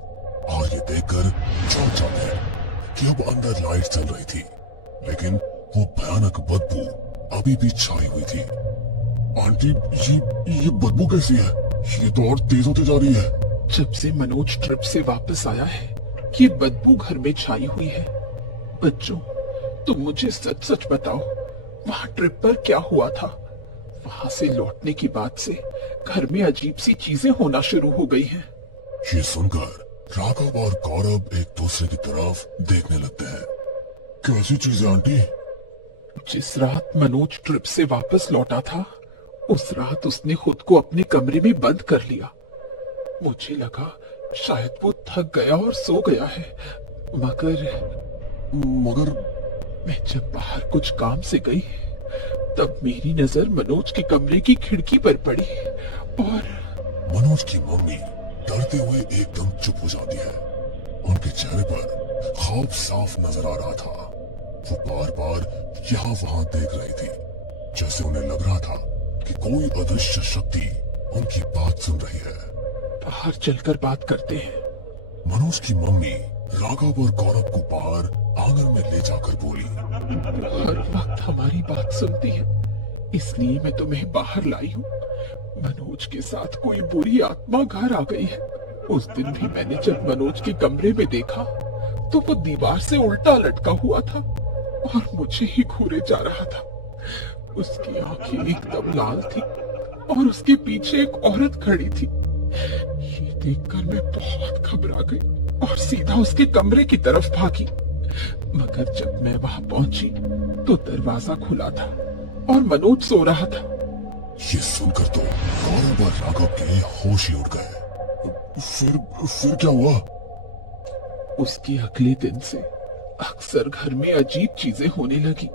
और ये देखकर चौंक जाते हैं कि अब अंदर लाइट चल रही थी, लेकिन वो भयानक बदबू अभी भी छाई हुई थी। आंटी, ये बदबू कैसी है? ये तो और तेज होती जा रही है। जब से मनोज ट्रिप से वापस आया है ये बदबू घर में छाई हुई है। बच्चों, तुम मुझे सच सच बताओ, वहाँ ट्रिप पर क्या हुआ था? वहाँ से लौटने की बाद से घर में अजीब सी चीजें होना शुरू हो गई हैं। ये सुनकर राघव और गौरव एक दूसरे की तरफ देखने लगते हैं। कैसी चीजें आंटी? जिस रात मनोज ट्रिप से वापस लौटा था उस रात उसने खुद को अपने कमरे में बंद कर लिया। मुझे लगा शायद वो थक गया और सो गया है, मगर मैं जब बाहर कुछ काम से गई तब मेरी नजर मनोज के कमरे की खिड़की पर पड़ी और मनोज की मम्मी डरते हुए एकदम चुप हो जाती है। उनके चेहरे पर खौफ साफ नजर आ रहा था। वो बार बार यहाँ वहाँ देख रही थी, जैसे उन्हें लग रहा था कि कोई अदृश्य शक्ति उनकी बात सुन रही है। बाहर चलकर बात करते हैं। मनोज की मम्मी राघव और गौरव को बाहर आंगन में ले जाकर बोली, हर वक्त हमारी बात सुनती है, इसलिए मैं तुम्हें बाहर लाई हूँ। मनोज के साथ कोई बुरी आत्मा घर आ गई है। उस दिन भी मैंने जब मनोज के कमरे में देखा तो वो दीवार से उल्टा लटका हुआ था और मुझे ही घूरे जा रहा था। उसकी आंखें एकदम लाल थी और उसके पीछे एक औरत खड़ी थी। ये देखकर मैं बहुत घबरा गई और सीधा उसके कमरे की तरफ भागी, मगर जब मैं वहां पहुंची तो दरवाजा खुला था और मनोज सो रहा था। ये सुनकर तो गौरव और राघव के होश ही उड़ गए। फिर क्या हुआ? उसके अगले दिन से अक्सर घर में अजीब चीजें होने लगी।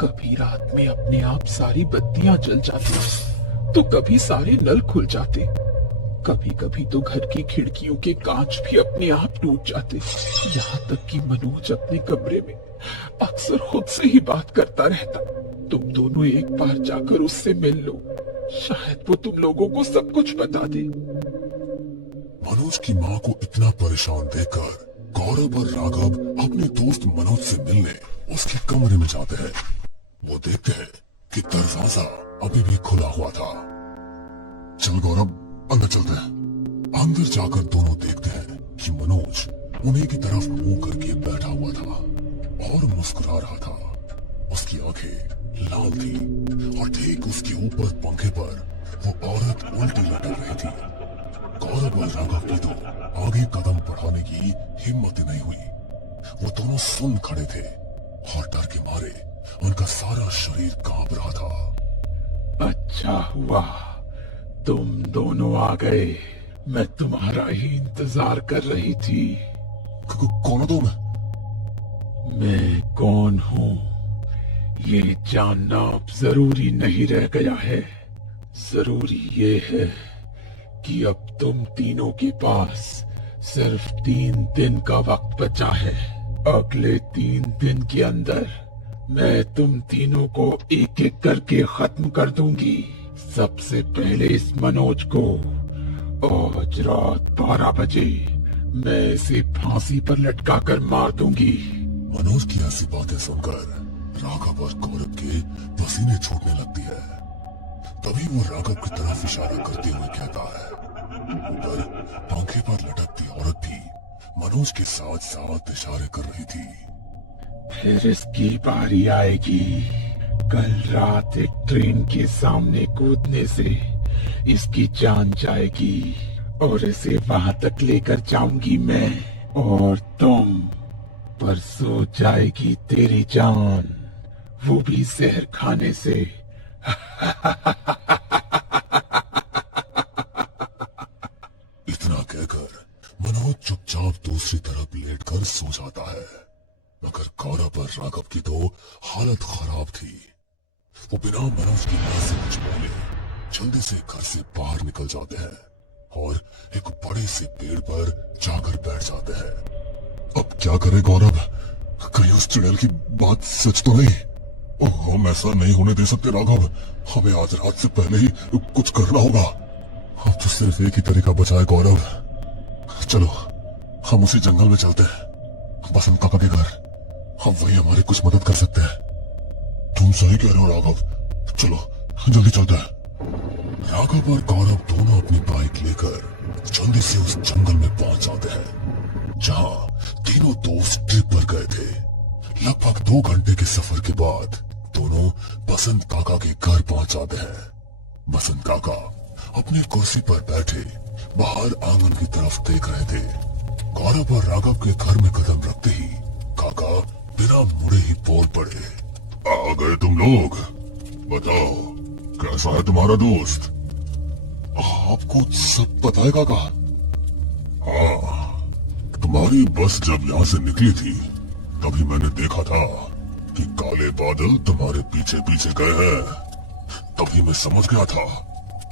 कभी रात में अपने आप सारी बत्तियां जल जाती, तो कभी सारे नल खुल जाते। कभी कभी तो घर की खिड़कियों के कांच भी अपने आप टूट जाते। यहाँ तक कि मनोज अपने कमरे में अक्सर खुद से ही बात करता रहता। तुम दोनों एक बार जाकर उससे मिल लो, शायद वो तुम लोगों को सब कुछ बता दे। मनोज की माँ को इतना परेशान देखकर गौरव और राघव अपने दोस्त मनोज से मिलने उसके कमरे में जाते हैं। वो देखते हैं कि दरवाजा अभी भी खुला हुआ था। चल गौरव, अंदर चलते हैं। अंदर जाकर दोनों देखते हैं कि मनोज उन्हीं की तरफ मुंह करके बैठा हुआ था और मुस्कुरा रहा था। उसकी आंखें लाल थी और ठीक उसके ऊपर पंखे पर वो औरत उल्टी लटक रही थी। गौरव और राघव की तो आगे कदम बढ़ाने की हिम्मत ही नहीं हुई। वो दोनों सुन खड़े थे और डर के मारे उनका सारा शरीर कांप रहा था। अच्छा हुआ तुम दोनों आ गए, मैं तुम्हारा ही इंतजार कर रही थी। कौन हो तुम? मैं कौन हूँ ये जानना अब जरूरी नहीं रह गया है। जरूरी ये है कि अब तुम तीनों के पास सिर्फ 3 दिन का वक्त बचा है। अगले 3 दिन के अंदर मैं तुम तीनों को एक एक करके खत्म कर दूंगी। सबसे पहले इस मनोज को आज रात 12 बजे मैं इसे फांसी पर लटका कर मार दूंगी। मनोज की ऐसी बातें सुनकर राघव और गौरव के पसीने छूटने लगती है। तभी वो राघव की तरफ इशारा करते हुए कहता है। ऊपर पंखे पर लटकती औरत भी मनोज के साथ साथ इशारे कर रही थी। फिर इसकी बारी आएगी। कल रात एक ट्रेन के सामने कूदने से इसकी जान जाएगी और इसे वहां तक लेकर जाऊंगी मैं, और तुम परसों जाएगी तेरी जान, वो भी जहर खाने से। इतना कहकर मनोज चुपचाप दूसरी तरफ लेटकर सो जाता है। मगर गौरव और राघव की तो हालत खराब थी। वो बिना मनोज की बात से कुछ बोले जल्दी से घर से बाहर निकल जाते हैं और एक बड़े से पेड़ पर जाकर बैठ जाते हैं। अब क्या करे गौरव? कहीं उस चुड़ैल की बात सच तो नहीं? हम ऐसा नहीं होने दे सकते राघव। हमें आज रात से पहले ही कुछ करना होगा। अब तो सिर्फ एक ही तरीका बचा है गौरव। चलो हम उसी जंगल में चलते हैं, बसंत काका के घर। हम वही हमारी कुछ मदद कर सकते हैं। तुम सही कह रहे हो राघव, चलो जल्दी चलते हैं। राघव और गौरव दोनों अपनी बाइक लेकर जल्दी से उस जंगल में पहुंच जाते हैं जहां तीनों दोस्त ट्रिप पर गए थे। लगभग 2 घंटे के सफर के बाद दोनों बसंत काका के घर पहुंच जाते हैं। बसंत काका अपने कुर्सी पर बैठे बाहर आंगन की तरफ देख रहे थे। गौरव और राघव के घर में कदम रखते ही काका बिना मुड़े ही बोल पड़े। आ गए तुम लोग, बताओ कैसा है तुम्हारा दोस्त? आपको सब पता है काका? हाँ, तुम्हारी बस जब यहाँ से निकली थी तभी मैंने देखा था कि काले बादल तुम्हारे पीछे पीछे गए हैं। तभी मैं समझ गया था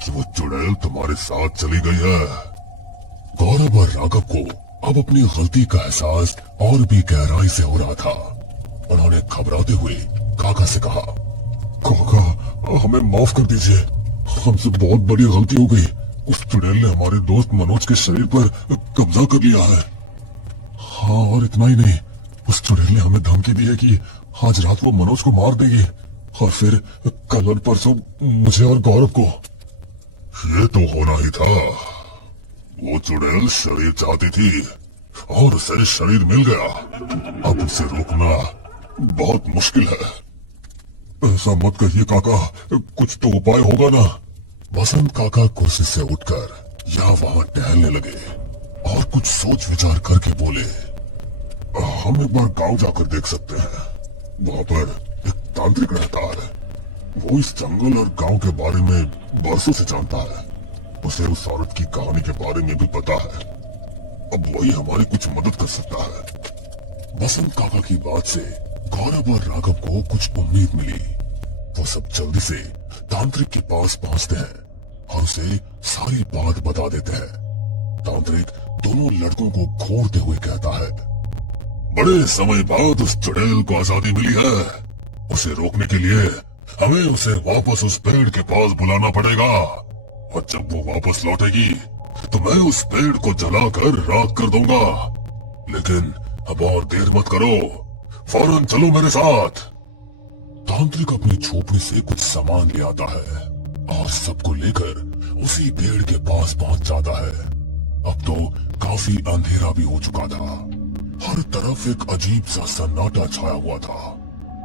कि वो चुड़ैल तुम्हारे साथ चली गई है। गौरव और राघव को अब अपनी गलती का एहसास और भी गहराई से हो रहा था। उन्होंने घबराते हुए काका से कहा, काका हमें माफ कर दीजिए, हमसे बहुत बड़ी गलती हो गई। उस चुड़ैल ने हमारे दोस्त मनोज के शरीर पर कब्जा कर लिया है। हाँ, और इतना ही नहीं, उस चुड़ैल ने हमें धमकी दी है कि आज रात वो मनोज को मार देगी और फिर कल और परसों मुझे और गौरव को। ये तो होना ही था। वो चुड़ैल शरीर चाहती थी और उसे शरीर मिल गया। अब उसे रोकना बहुत मुश्किल है। ऐसा मत कहिए काका, कुछ तो उपाय होगा ना? बसंत काका कुर्सी से उठकर यहाँ वहां टहलने लगे और कुछ सोच विचार करके बोले, हम एक बार गांव जाकर देख सकते हैं। वहां पर एक तांत्रिक रहता है। वो इस जंगल और गांव के बारे में बरसों से जानता है। उसे उस औरत की कहानी के बारे में भी पता है। अब वही हमारी कुछ मदद कर सकता है। बसंत काका की बात से गौरव और राघव को कुछ उम्मीद मिली। वो सब जल्दी से तांत्रिक के पास पहुंचते हैं और उसे सारी बात बता देते हैं। तांत्रिक दोनों लड़कों को घूरते हुए कहता है, बड़े समय बाद उस चुड़ैल को आजादी मिली है। उसे रोकने के लिए हमें उसे वापस उस पेड़ के पास बुलाना पड़ेगा, और जब वो वापस लौटेगी तो मैं उस पेड़ को जलाकर राख कर दूंगा। लेकिन अब और देर मत करो, फौरन चलो मेरे साथ। तांत्रिक अपनी झोपड़ी से कुछ सामान ले आता है और सबको लेकर उसी पेड़ के पास पहुंच जाता है। अब तो काफी अंधेरा भी हो चुका था। हर तरफ एक अजीब सा सन्नाटा छाया हुआ था।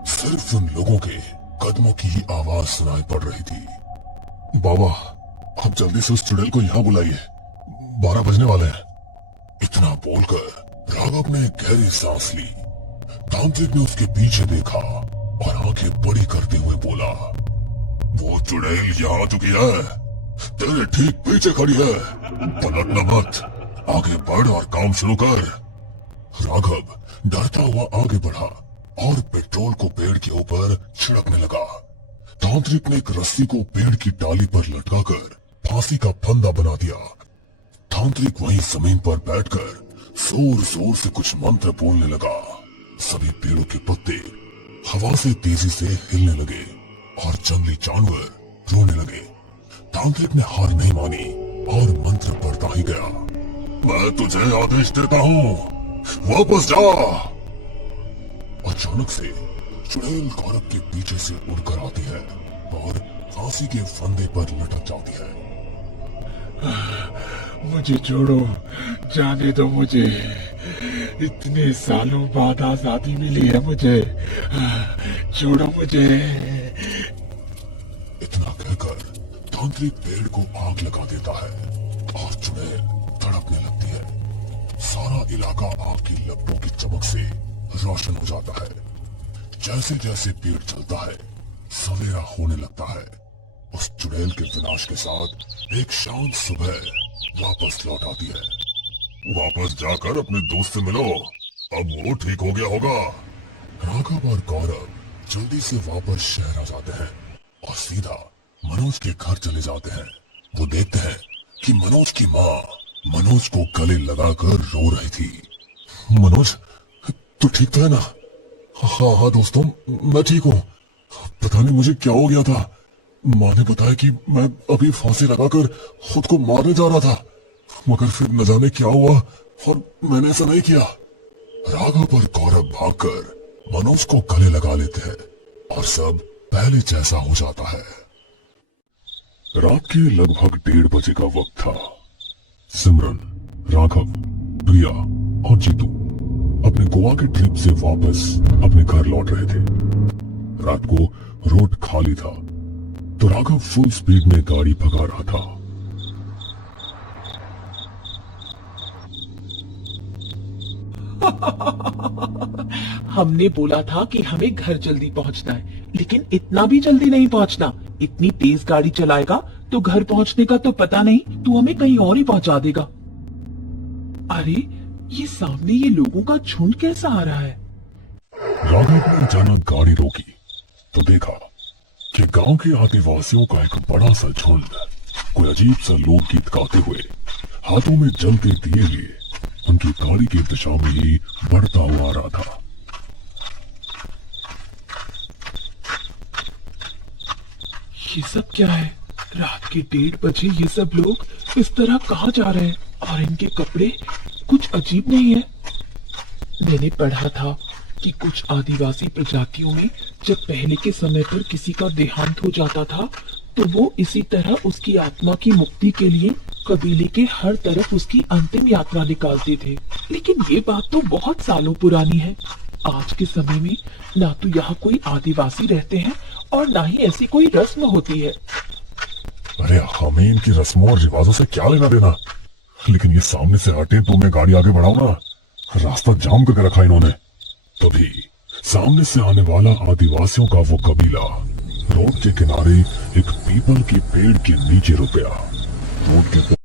सिर्फ उन लोगों के कदमों की ही आवाज सुनाई पड़ रही थी। बाबा, आप जल्दी से उस चुड़ैल को यहाँ बुलाइए, 12 बजने वाले हैं। इतना बोलकर राघव ने गहरी सांस ली। तांत्रिक ने उसके पीछे देखा और आंखें बड़ी करते हुए बोला, वो चुड़ैल यहाँ आ चुकी है, तेरे ठीक पीछे खड़ी है। पलटना मत, आगे बढ़ और काम शुरू कर। राघव डरता हुआ आगे बढ़ा और पेट्रोल को पेड़ के ऊपर छिड़कने लगा। तांत्रिक ने एक रस्सी को पेड़ की टाली पर लटकाकर फांसी का फंदा बना दिया। तांत्रिक वहीं जमीन पर बैठकर जोर जोर से कुछ मंत्र बोलने लगा। सभी पेड़ों के पत्ते हवा से तेजी से हिलने लगे और जंगली जानवर रोने लगे। तांत्रिक ने हार नहीं मानी और मंत्र पढ़ता ही गया। मैं तुझे आदेश देता हूँ, वापस जा। अचानक से चुड़ैल गौरव के पीछे से उड़कर आती है और फांसी के फंदे पर लटक जाती है। मुझे छोड़ो, जाने दो मुझे। इतने सालों बाद आजादी मिली है मुझे, छोड़ो मुझे। इतना कहकर तांत्रिक पेड़ को आग लगा देता है और चुड़ैल तड़पने लगती है। सारा इलाका आग की लपटों की चमक से रोशन हो जाता है। जैसे जैसे पेड़ चलता है, सवेरा होने लगता है। उस चुड़ैल के विनाश के साथ एक शांत सुबह वापस लौट आती है। वापस जाकर अपने दोस्त से मिलो, अब वो ठीक हो गया होगा। राघव और गौरव जल्दी से वापस शहर आ जाते हैं और सीधा मनोज के घर चले जाते हैं। वो देखते हैं कि मनोज की माँ मनोज को गले लगाकर रो रही थी। मनोज, तू ठीक तो है ना? हाँ हाँ दोस्तों, मैं ठीक हूँ। पता नहीं मुझे क्या हो गया था। माँ ने बताया कि मैं अभी फांसी लगाकर खुद को मारने जा रहा था, मगर फिर न जाने क्या हुआ और मैंने ऐसा नहीं किया। राघव और गौरव भागकर मनोज को गले लगा लेते हैं और सब पहले जैसा हो जाता है। रात के लगभग 1:30 बजे का वक्त था। सिमरन, राघव, प्रिया और जीतू अपने गोवा के ट्रिप से वापस अपने घर लौट रहे थे। रात को रोड खाली था तो राघव फुल स्पीड में गाड़ी भगा रहा था। हमने बोला था कि हमें घर जल्दी पहुंचना है, लेकिन इतना भी जल्दी नहीं पहुंचना। इतनी तेज गाड़ी चलाएगा तो घर पहुंचने का तो पता नहीं, तू हमें कहीं और ही पहुंचा देगा। अरे, ये सामने ये लोगों का झुंड कैसा आ रहा है? राघव ने अचानक गाड़ी रोकी तो देखा कि गांव के आदिवासियों का एक बड़ा सा झुंड कोई अजीब सा लोकगीत गाते हुए हाथों में जलते दिए लिए उनकी गाड़ी की दिशा में ही बढ़ता हुआ आ रहा था। ये सब क्या है? रात के 1:30 बजे ये सब लोग इस तरह कहाँ जा रहे हैं? और इनके कपड़े कुछ अजीब नहीं है। मैंने पढ़ा था कि कुछ आदिवासी प्रजातियों में जब पहले के समय पर किसी का देहांत हो जाता था तो वो इसी तरह उसकी आत्मा की मुक्ति के लिए कबीले के हर तरफ उसकी अंतिम यात्रा निकालते थे। लेकिन ये बात तो बहुत सालों पुरानी है। आज के समय में ना तो यहाँ कोई आदिवासी रहते हैं और ना ही ऐसी कोई रस्म होती है। अरे हमें इनकी रस्मों और रिवाजों से क्या लेना देना। लेकिन ये सामने से हटे तो मैं गाड़ी आगे बढ़ाऊं ना। रास्ता जाम करके रखा इन्होंने। तभी सामने से आने वाला आदिवासियों का वो कबीला रोड के किनारे एक पीपल के पेड़ के नीचे रुक गया। रोड के